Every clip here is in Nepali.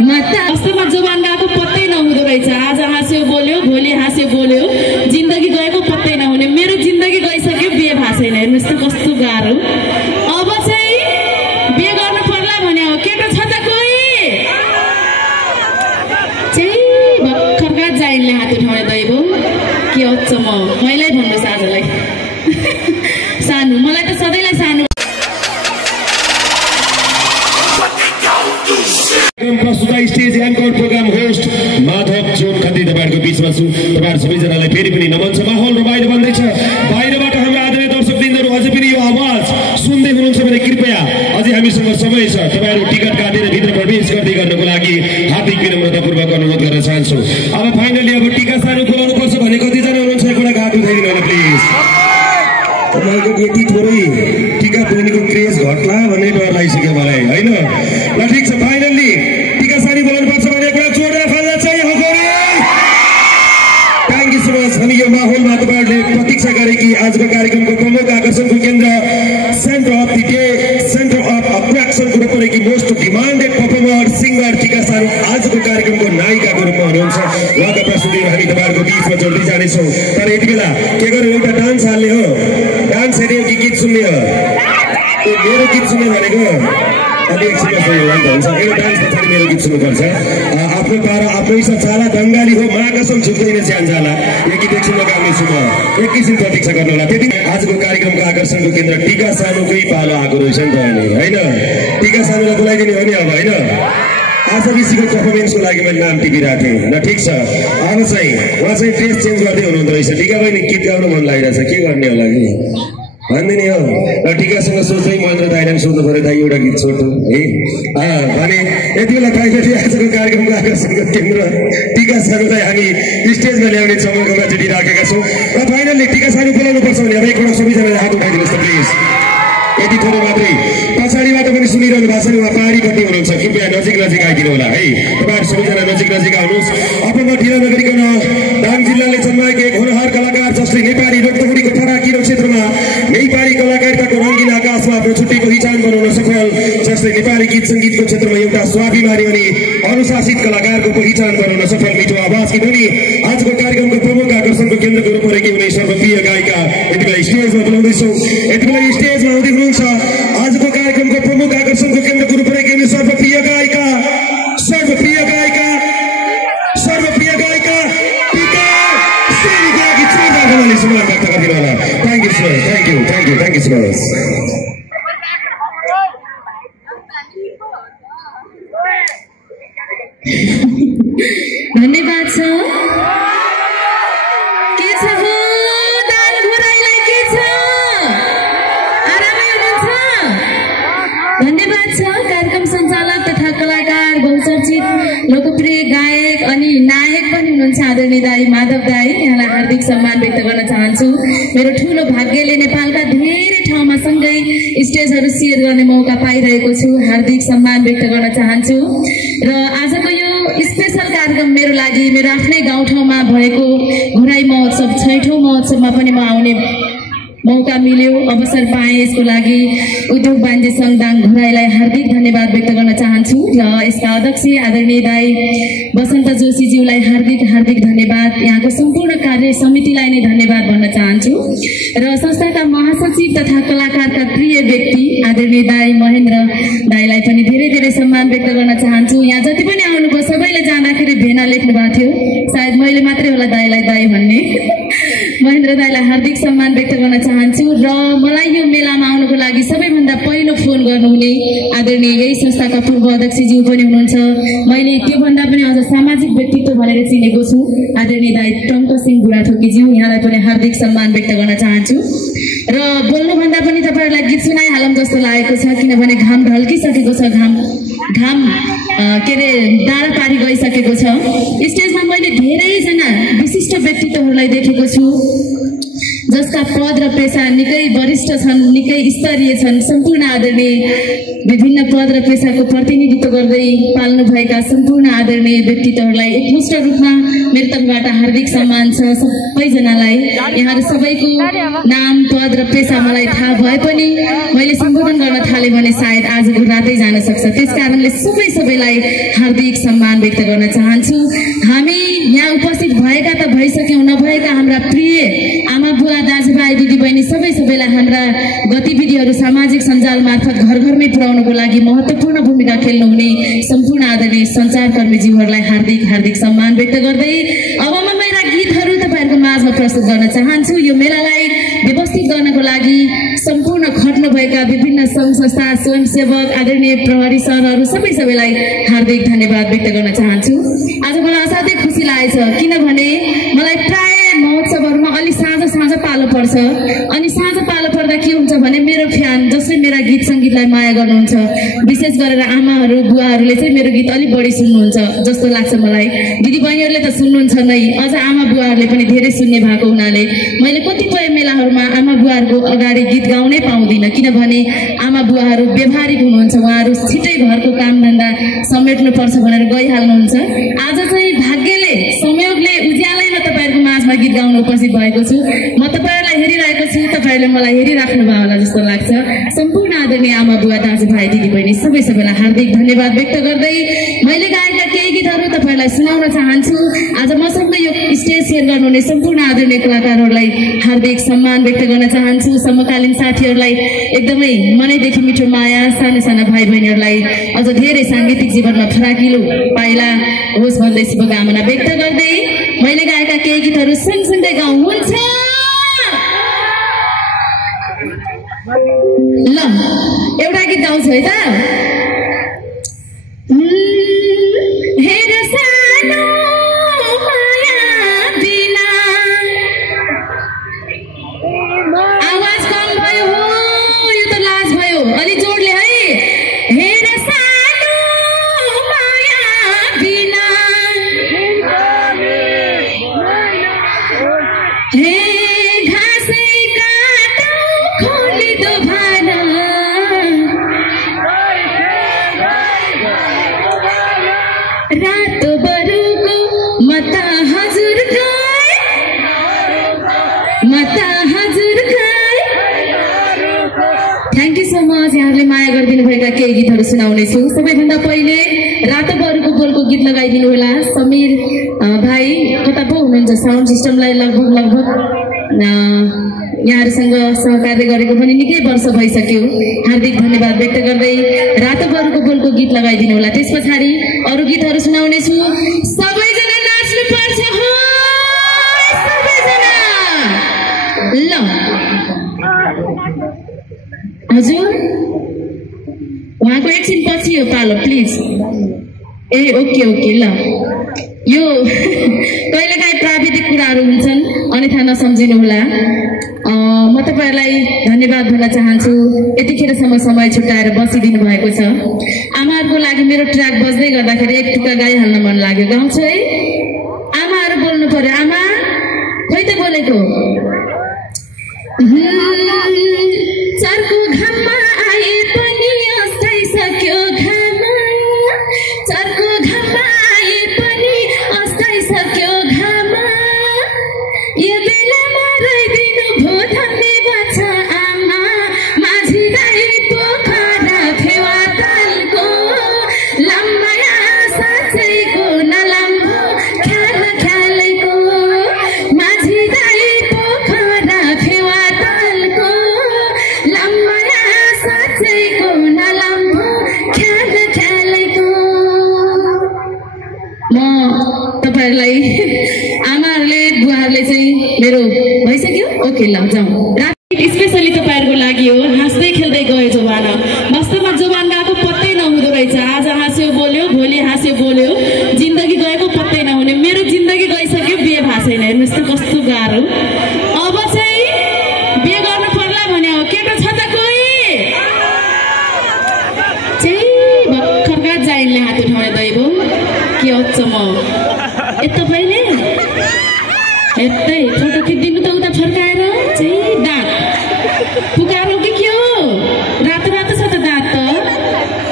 वास्तवमा जवान गएको पत्तै नहुँदो रहेछ। आज हाँस्यो बोल्यो, भोलि हाँस्यो बोल्यो, जिन्दगी गएको पत्तै नहुने। मेरो जिन्दगी गइसक्यो, बिहे भएको छैन। हेर्नुहोस् त कस्तो गाह्रो। अब चाहिँ बिहे गर्नु पर्ला भने हो। केटा छ त कोही चाहिँ भर्खरका जाइनले हात उठाउने दैव के अच्छ मैले भन्नुहोस् आजलाई सानो, मलाई त सधैँलाई सानो। Stage anchor programme host Madhav Jon Khatri तपाईँहरूको बिचमा छु। तपाईँहरू सबैजनालाई फेरि पनि नमन छ। माहौल रमाइलो बन्दैछ। बाहिरबाट हाम्रा आदरणीय दर्शकवृन्दहरू अझै पनि यो आवाज सुन्दै हुनुहुन्छ भने कृपया अझै हामीसँग समय छ। तपाईँहरू टिकट काटेर भित्र प्रवेश गर्दै गर्नको लागि हार्दिक विनम्रतापूर्वक अनुरोध गर्न चाहन्छु। अब फाइनली अब टिका सानो खुलाउनु पर्छ भने कतिजना हुनुहुन्छ एकवटा हात उठाइदिनु होला प्लिज। तपाईँको यति थोरै टिका बहिनीको क्रेज घट्ला भन्ने डर लागिसक्यो मलाई होइन। ल ठिक छ, फाइनल्ली टिका सानी बोलाउनु पर्छ भने एउटा जोडदार खाजा चाहिँ हो गरे। Thank you so much. अनि यो माहौलमा तपाईँहरूले प्रतीक्षा गरे कि आजको कार्यक्रमको प्रमुख आकर्षणको केन्द्र, centre of the day, centre of अट्र्याक्सनको रूपमा रहेकी मोस्ट डिमान्डेड पर्फर्मर सिङ्गर टिका सानु आजको कार्यक्रमको नायिकाको रूपमा हुनुहुन्छ। उहाँका प्रस्तुतिहरू हामी तपाईँहरूको बिचमा जोड्दै जानेछौँ। तर यति बेला के गर्नु, एउटा डान्स हाल्ने हो। डान्स हेर्ने हो कि गीत सुन्ने हो? मेरो गीत सुन्ने भनेको अलि एकछिन हुन्छ। एउटा डान्स पछाडि मेरो गीत सुन्नुपर्छ। आफ्नो पारा आफ्नै छ चाला बङ्गाली हो महाकसम छुट्दैन स्यान जाला। यो गीत एकछिन गाउनेछु म, एकैछिन प्रतीक्षा गर्नु होला। त्यति आजको कार्यक्रमको आकर्षणको केन्द्र टिका सानुकै पालो आएको रहेछ नि त होइन। टिका सानुलाई बोलाइदिने हो नि अब होइन। आज ऋषिको पर्फर्मेन्सको लागि मैले नाम टिपिरहेको थिएँ। ल ठिक छ, अब चाहिँ उहाँ चाहिँ ड्रेस चेन्ज गर्दै हुनुहुँदो रहेछ। टिका बहिनी गीत गाउनु मन लागिरहेछ, के गर्ने होला कि भन्दिने हो। र टिकासँग सोच्दै महेन्द्र दाइलाई सोध्नु पऱ्यो, दाइ एउटा गीत सोध्नु है भने यति बेला फाइनली आजको कार्यक्रमको आकर्षणको केन्द्र टिका सानुलाई हामी स्टेजमा ल्याउने चमकमा जुटिराखेका छौँ। र फाइनल्ली टिका सानु बोलाउनु पर्छ भने अब एकपल्ट सबैजनाले हात उठाइदिनुहोस् त प्लिज। यति थोरै मात्रै। पछाडिबाट पनि सुनिरहनु भएको छ नि, उहाँ पारीपट्टि हुनुहुन्छ, कृपया नजिक नजिक आइदिनु होला है। तपाईँहरू सबैजना नजिक नजिक आउनुहोस्। अब म ढिला नगरिकन दाङ जिल्लाले जन्माएका एक होनहार कलाकार जसले नेपाली लोकदोहोरीको फराकिलो क्षेत्रमा नेपाली कलाकारिताको रङ्गीन आकाशमा आफ्नो छुट्टै पहिचान बनाउन सफल, जसले नेपाली गीत सङ्गीतको क्षेत्रमा एउटा स्वाभिमानी अनि अनुशासित कलाकारको पहिचान बनाउन सफल मिठो आवाजकी ध्वनि आजको कार्यक्रमको प्रमुख आकर्षणको केन्द्रको रूपमा रहेकी हुने सर्वप्रिय गायिका यति बेला स्टेजमा बोलाउँदैछौँ। यति बेला स्टेजमा आउँदै हुनुहुन्छ आजको कार्यक्रमको प्रमुख आकर्षणको केन्द्रको रूपमा रहेकी हुने सर्वप्रिय गायिका टिका सानुको लागि जोरदार तालीले सम्मान व्यक्त गरिदिनु होला। Thank you sir, thank you so much. धन्यवाद छ। के छ हो दान घुराइलाई के छ? आरामै हुनुहुन्छ? धन्यवाद छ। कार्यक्रम सञ्चालक तथा कलाकार, बहुचर्चित लोकप्रिय गायक अनि नायक पनि हुनुहुन्छ आदरणीय दाई माधव दाई, यहाँलाई हार्दिक सम्मान व्यक्त गर्न चाहन्छु। मेरो ठुलो भाग्यले नेपालका धेरै ठाउँमा सँगै स्टेजहरू सेयर गर्ने मौका पाइरहेको छु। हार्दिक सम्मान व्यक्त गर्न चाहन्छु। र आजको यो स्पेशल कार्यक्रम मेरो लागि मेरो आफ्नै गाउँठाउँमा भएको घुराई महोत्सव 6औं महोत्सवमा पनि म आउने मौका मिल्यो, अवसर पाएँ। यसको लागि उद्योग वाणिज्य सङ्घ दाङ घुराईलाई हार्दिक धन्यवाद व्यक्त गर्न चाहन्छु। र यसका अध्यक्ष आदरणीय दाई वसन्त जोशीज्यूलाई हार्दिक धन्यवाद। यहाँको सम्पूर्ण कार्य समितिलाई नै धन्यवाद भन्न चाहन्छु। र संस्थाका महासचिव तथा कलाकारका प्रिय व्यक्ति आदरणीय दाई महेन्द्र दाईलाई पनि धेरै सम्मान व्यक्त गर्न चाहन्छु। यहाँ जति पनि आउनुभयो सबैले जाँदाखेरि भेना लेख्नु भएको थियो, सायद मैले मात्रै होला दाईलाई दाई भन्ने। महेन्द्र दाईलाई हार्दिक सम्मान व्यक्त गर्न चाहन्छु। र मलाई यो मेलामा आउनुको लागि सबैभन्दा पहिलो फोन गर्नुहुने आदरणीय यही संस्थाका पूर्व अध्यक्षज्यू पनि हुनुहुन्छ। मैले त्योभन्दा पनि अझ सामाजिक व्यक्तित्व भनेर चिनेको छु आदरणीय दाई टङ्क सिंह बुढाथोकीज्यू, यहाँलाई पनि हार्दिक सम्मान व्यक्त गर्न चाहन्छु। र बोल्नुभन्दा पनि तपाईँहरूलाई गीत सुनाइहालौँ जस्तो लागेको छ, किनभने घाम ढल्किसकेको छ, घाम के अरे डाँडा पारी गइसकेको छ। स्टेजमा मैले धेरैजना विशिष्ट व्यक्तित्वहरूलाई देखेको छु। जसका पद र पेशा निकै वरिष्ठ छन्, निकै स्तरीय छन्, सम्पूर्ण आदरणीय विभिन्न पद र पेशाको प्रतिनिधित्व गर्दै पाल्नुभएका सम्पूर्ण आदरणीय व्यक्तित्वहरूलाई एकमुष्ट रूपमा मेरो तर्फबाट हार्दिक सम्मान छ। सबैजनालाई यहाँहरू सबैको नाम, पद र पेशा मलाई थाहा भए पनि मैले सम्बोधन गर्न थालेँ भने सायद आजको रातै जान सक्छ। त्यसकारणले सबैलाई हार्दिक सम्मान व्यक्त गर्न चाहन्छु। हामी यहाँ उपस्थित भएका त भइसक्यौँ, नभएका हाम्रा प्रिय आमा बुवा, दाजुभाइ, दिदीबहिनी सबैलाई हाम्रा गतिविधिहरू सामाजिक सञ्जाल मार्फत घर घरमै पुर्याउनको लागि महत्त्वपूर्ण भूमिका खेल्नुहुने सम्पूर्ण आदरणीय सञ्चारकर्मीज्यूहरूलाई हार्दिक सम्मान व्यक्त गर्दै अब म मेरा गीतहरू तपाईँहरूको माझमा प्रस्तुत गर्न चाहन्छु। यो मेलालाई व्यवस्थित गर्नको लागि सम्पूर्ण खट्नुभएका विभिन्न सङ्घ संस्था, स्वयंसेवक, आदरणीय प्रहरी सरहरू सबैलाई हार्दिक धन्यवाद व्यक्त गर्न चाहन्छु। आज मलाई असाध्यै खुसी लागेछ, किनभने मलाई प्राय महोत्सवहरूमा अलि साँझ पालो पर्छ। अनि साँझ पालो पर्दा के हुन्छ भने मेरो फ्यान जसले मेरा गीत सङ्गीतलाई माया गर्नुहुन्छ, विशेष गरेर आमाहरू, बुवाहरूले चाहिँ मेरो गीत अलिक बढी सुन्नुहुन्छ जस्तो लाग्छ मलाई। दिदीबहिनीहरूले त सुन्नुहुन्छ नै, अझ आमा बुवाहरूले पनि धेरै सुन्ने भएको हुनाले मैले कतिपय मेलाहरूमा आमा बुवाहरूको अगाडि गीत गाउनै पाउँदिनँ, किनभने आमा बुवाहरू व्यवहारिक हुनुहुन्छ। उहाँहरू छिटै घरको कामधन्दा समेट्नुपर्छ भनेर गइहाल्नुहुन्छ। आज चाहिँ भाग्यले, संयोगले, उज्यालैमा तपाईँहरूको माझमा गीत गाउन उपस्थित भएको छु। म तपाईँहरूलाई हेरिरहेको छु, तपाईँहरूले मलाई हेरिराख्नु भयो होला जस्तो लाग्छ। सम्पूर्ण आदरणीय आमा बुवा, दाजुभाइ, दिदीबहिनी सबैलाई हार्दिक धन्यवाद व्यक्त गर्दै मैले गाएका केही गीतहरू तपाईँहरूलाई सुनाउन चाहन्छु। आज मसँग यो स्टेज सेयर गर्नुहुने सम्पूर्ण आदरणीय कलाकारहरूलाई हार्दिक सम्मान व्यक्त गर्न चाहन्छु। समकालीन साथीहरूलाई एकदमै मनैदेखि मिठो माया, साना भाइ बहिनीहरूलाई अझ धेरै साङ्गीतिक जीवनमा फराकिलो पाइला होस् भन्दै शुभकामना व्यक्त गर्दै मैले गाएका केही गीतहरू सँगसँगै गाउँ हुन्छ ल। एउटा गीत गाउँछु है त। हेर सानो माया बिना, आवाज कम भयो हो, यो त लाज भयो, अलि जोडले है। हेर सानो माया बिना, हे घाँसै काटौ खोलिदो भाना, रातो बरुको मता हजुर खाए, मता हजुर खाए। Thank you so much. यहाँहरूले माया गरिदिनु भएका केही गीतहरू सुनाउनेछु। सबैभन्दा पहिले रातो बरुको बोलको गीत लगाइदिनु होला। समीर भाइ कता पो हुनुहुन्छ? साउन्ड सिस्टमलाई लगभग यहाँहरूसँग सहकार्य गरेको पनि निकै वर्ष भइसक्यो। हार्दिक धन्यवाद व्यक्त गर्दै रातो बरुको बोलको गीत लगाइदिनु होला। त्यस पछाडि अरू गीतहरू सुनाउनेछु। सबैजना नाच्नु पर्छ हो, सबैजना ल। हजुर उहाँको एकछिन पछि हो पालो प्लिज। ए ओके ल। यो कहिलेकाहीँ प्राविधिक कुराहरू हुन्छन्, अन्यथा नसम्झिनु होला। म तपाईँहरूलाई धन्यवाद भन्न चाहन्छु यतिखेरसम्म समय छुट्याएर बसिदिनु भएको छ। आमाहरूको लागि मेरो ट्र्याक बज्दै गर्दाखेरि एक टुक्का गाइहाल्न मन लाग्यो। गाउँछु है। आमाहरू बोल्नु पर्यो। आमा खोइ त बोलेको। चर्को घाममा आए पनि अस्ताइसक्यो घाम, चर्को घाममा आए पनि अस्ताइसक्यो घाम, यो बेलामा रोइदिनु भो धन्यवाद छ आमा, माझी राई पोखरा फेवातालको, लम्बाया साँच्चैको नलम्बो ख्यालैको, माझी राई पोखरा फेवातालको, लम्बाया साँच्चैको नलम्बो ख्यालैको। म तपाईँहरूलाई आमाहरूले, बुवाहरूले चाहिँ मेरो भइसक्यो। ओके ल जाउँ। स्पेसली तपाईँहरूको लागि हो। हाँस्दै खेल्दै गयो जोबान। वास्तवमा जोबान गएको पत्तै नहुँदो रहेछ। आज हाँस्यो बोल्यो, भोलि हाँस्यो बोल्यो, जिन्दगी गएको पत्तै नहुने। मेरो जिन्दगी गइसक्यो, बिहे भएको छैन। हेर्नुहोस् त कस्तो गाह्रो। अब चाहिँ बिहे गर्नु पर्ला भने हो। केटो छ त कोही चाहिँ भर्खरका जाइनले हात उठाउने दैव के अचम्म। ए तपाईँले यतै फोटो खिचिदिनु त उता फर्काएर चाहिँ दाँत पुकार्नु कि के हो? रातो रातो छ त दाँत त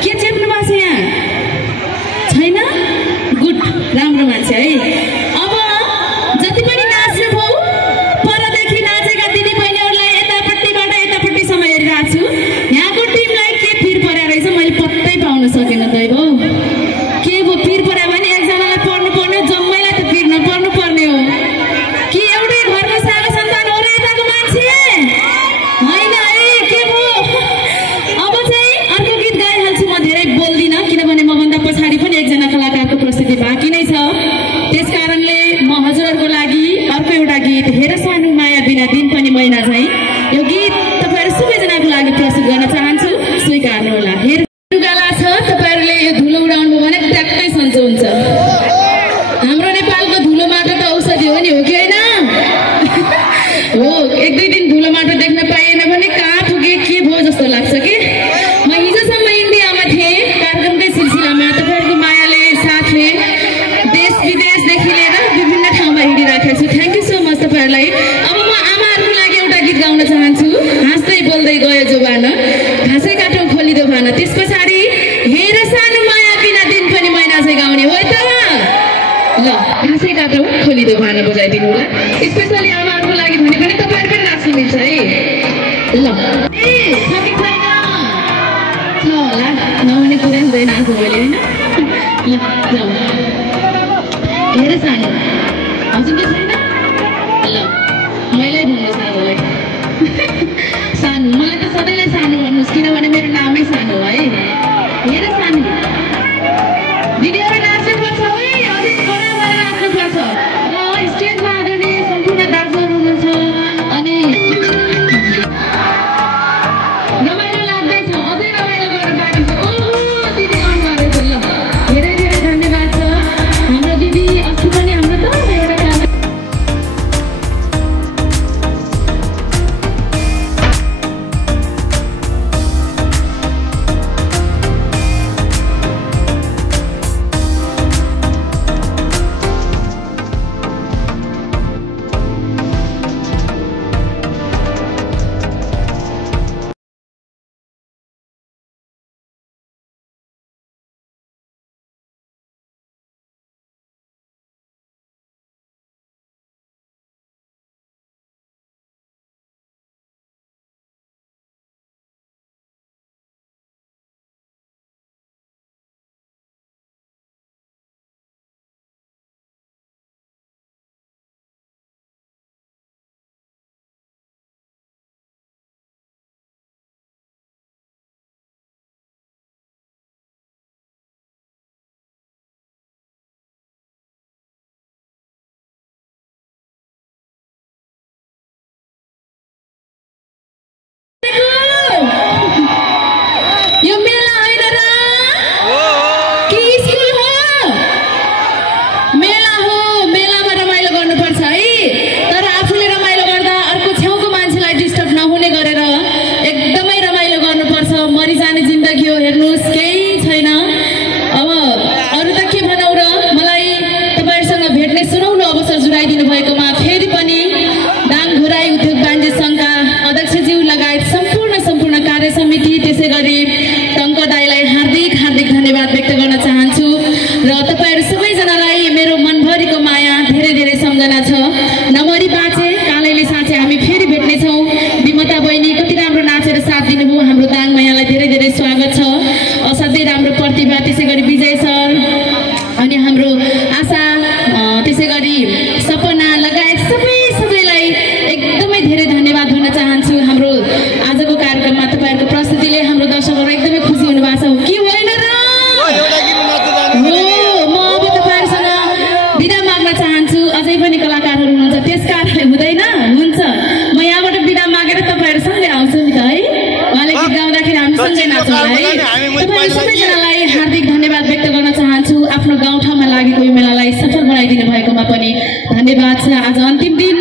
के चेप्नु भएको छ यहाँ छैन? गुड राम्रो मान्छे है। अब जति पनि नाच्नु भौ परदेखि नाचेका दिदी बहिनीहरूलाई यतापट्टिबाट यतापट्टिसम्म हेरिरहेको छु। यहाँको टिमलाई के पिर परेको रहेछ मैले पत्तै पाउन सकेन दैव। के भो पिर पर्यो भने एकजनालाई पढ्नु पर्ने जम्मैलाई त पिर नपर्नु पर्ने हो कि एउटै घरमा सानो सन्तान हो र यताको मान्छे होइन है? के भो अब चाहिँ अर्को गीत गाइहाल्छु। म धेरै बोल्दिनँ किनभने मभन्दा पछाडि पनि एकजना कलाकारको प्रस्तुति बाँकी नै छ। त्यस कारणले म हजुरहरूको लागि अर्को एउटा गीत हेर सानो माया बिना दिन पनि महिना झैँ यो गीत तपाईँहरू सबैजनाको लागि प्रस्तुत गर्न चाहन्छु। स्वीकार्नु होला। हेर गाला छ तपाईँहरूले यो धुलो उडाउनु भने ट्याक्कै सन्चो हुन्छ। हाम्रो नेपालको धुलो माटो त औषधि हो नि, हो कि होइन? हो, एक दुई दिन धुलो माटो देख्न पाइएन भने कहाँ पुगे के भयो जस्तो लाग्छ कि। म हिजोसम्म इन्डियामा थिएँ कार्यक्रमकै सिलसिलामा। तपाईँहरूको मायाले साथले देश विदेशदेखि लिएर विभिन्न ठाउँमा हिँडिराखेको छु। थ्याङ्क यू सो मच तपाईँहरूलाई। अब म आमाहरूको लागि एउटा गीत गाउन चाहन्छु। हाँस्दै बोल्दै गयो जोबान घाँसै काटौँ खोलिदो भान। त्यस पछाडि हेर सानो माया बिना दिन पनि महिना चाहिँ गाउने हो त। ल घाँसै काटौँ खोलिदो भान बजाइदिनु होला। स्पेसली आमाहरूको लागि भने पनि तपाईँहरू पनि नाच्नु मिल्छ है। ल ए सके छैन छ होला नहुने कुरै हुँदैन आज मैले होइन। ल जाउँ। हेर सानो हजुरले छैन? ल मैले भन्नु सानो है। सानो मलाई त सधैँलाई सानो भन्नुहोस् किनभने मेरो नामै सानो है। हेर सानो दिदीहरू नाच्नुपर्छ है। अलिक बराबर नाच्नुपर्छ र स्टेजमा आदरणीय सम्पूर्ण दाजुहरू हुनुहुन्छ अनि रमाइलो लाग्दैछ। अझै रमाइलो गरेर बाँकी छ। ओहो दिदी आउनुभएको छ। ल धेरै धेरै धन्यवाद छ हाम्रो दिदी। अस्ति पनि हाम्रो त एउटा यो मेला होइन र कि स्कुल हो? मेला हो। मेलामा रमाइलो गर्नुपर्छ है। तर आफूले रमाइलो गर्दा अर्को छेउको मान्छेलाई डिस्टर्ब नहुने गरेर एकदमै रमाइलो गर्नुपर्छ। मरिजाने जिन्दगी हो हेर्नुहोस् केही छैन। अब अरू त के भनौँ र। मलाई तपाईँहरूसँग भेट्ने सुनौलो अवसर जुटाइदिनु भएकोमा फेरि पनि दाङ घोराई उद्योग वाणिज्य सङ्घका अध्यक्षज्यू लगायत सम्पूर्ण कार्य समिति त्यसै गरी टङ्क दाईलाई हार्दिक हार्दिक धन्यवाद व्यक्त गर्न चाहन्छु। र तपाईँहरू सबैजनालाई मेरो मनभरिको माया धेरै धेरै सम्झना छ। नमरी बाँचे कालैले साँचे हामी फेरि भेट्नेछौँ। विमता बहिनी कति राम्रो नाचेर साथ दिनुभयो। हाम्रो दाङ मायालाई धेरै धेरै स्वागत छ। असाध्यै राम्रो प्रतिभा त्यसै गरी विजय सर अनि हाम्रो आशा त्यसै गरी सपना लगायत सबैलाई एकदमै धेरै धन्यवाद भन्न चाहन्छु। हाम्रो आजको कार्यक्रममा तपाईँहरूको प्रस्तुतिले हाम्रो दर्शकहरू एकदमै खुसी हुनुभएको छ कि होइन र? हो। म अब तपाईँहरूसँग बिदा माग्न चाहन्छु। अझै पनि कलाकारहरू हुनुहुन्छ त्यस कारणले हुँदैन हुन्छ। म यहाँबाट बिदा मागेर तपाईँहरूसँगै आउँछु नि त है। उहाँले गीत गाउँदाखेरि हामी सँगै नाच्छौँ है। तपाईँहरू सबैजनालाई हार्दिक धन्यवाद व्यक्त गर्न चाहन्छु। आफ्नो गाउँठाउँमा लागेको यो मेलालाई सफल बनाइदिनु भएकोमा पनि धन्यवाद छ। आज अन्तिम दिन